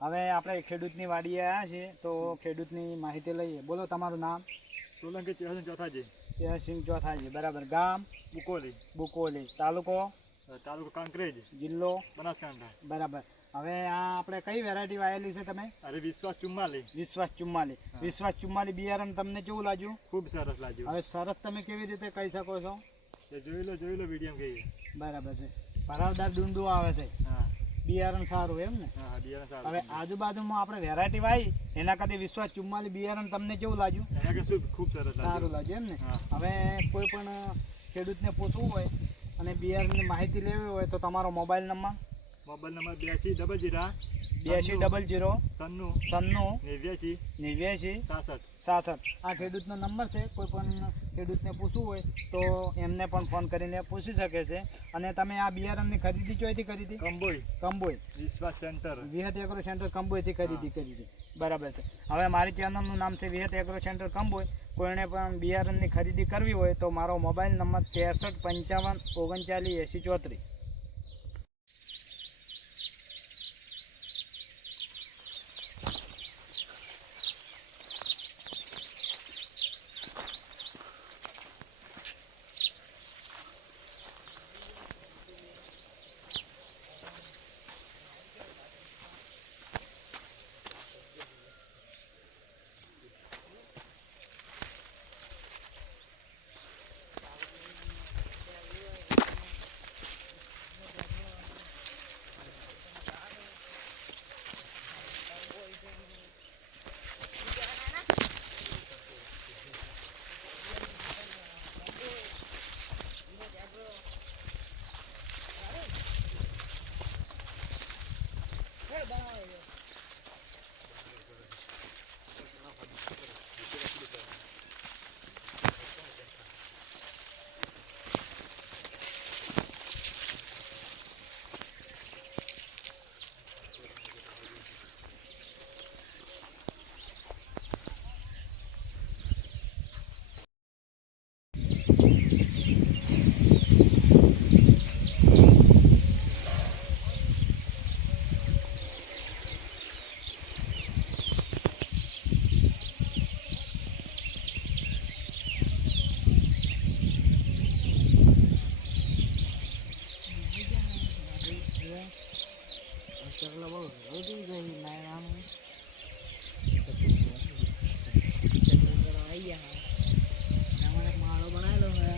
હવે આપણે ખેડૂતની વાડીએ આવ્યા છીએ તો ખેડૂતની માહિતી લઈએ. બોલો તમારું નામ? સોલંકી ચેહસિંહ ચોથાજી. ચેહસિંહ ચોથાજી, બરાબર. ગામ? બુકોલી. બુકોલી. તાલુકો? તાલુકો કાંકરેજ. જિલ્લો? બનાસકાંઠા. બરાબર. હવે આ આપણે કઈ વેરાયટી વાયેલી છે તમે? અરે વિશ્વાસ 44. વિશ્વાસ 44. વિશ્વાસ 44 બિયારણ તમને કેવું લાગ્યું? ખૂબ સરસ લાગ્યું. હવે સરસ તમે કેવી રીતે કહી શકો છો? એ જોઈ લો વિડીયો કહીએ. બરાબર છે. ભરાવદાર ડુંડું આવે છે. હા, બિયારણ સારું એમ ને? હા, બિયારણ સારું. હવે આજુબાજુમાં આપણે વેરાયટી વાવી એના કરતા વિશ્વાસ 44 બિયારણ તમને કેવું લાગ્યું? એના કે શું ખૂબ સરસ લાગ્યું. સારું લાગ્યું એમ ને? હા. હવે કોઈ પણ ખેડૂતને પૂછવું હોય અને બિયારણની માહિતી લેવી હોય તો તમારો મોબાઈલ નંબર? Mobile number 8200 8200 96 96 89 89 66. 67. આ ખેડૂતનો નંબર છે. કોઈ પણ ખેડૂતને પૂછવું હોય તો એમને પણ ફોન કરીને પૂછી શકે છે. અને તમે આ બિયારણની ખરીદી ચોઈથી કરી હતી? કંબોઈ વિશ્વાસ સેન્ટર. વિહત એગ્રો સેન્ટર કંબોઈથી ખરીદી કરી હતી. બરાબર છે. હવે મારી ચેનલનું નામ છે વિહત એગ્રો સેન્ટર કંબોઈ. કોઈને પણ બિયારણની ખરીદી કરવી હોય તો મારો મોબાઈલ નંબર 63 55 39 80 34. માળો બનાવેલો છે.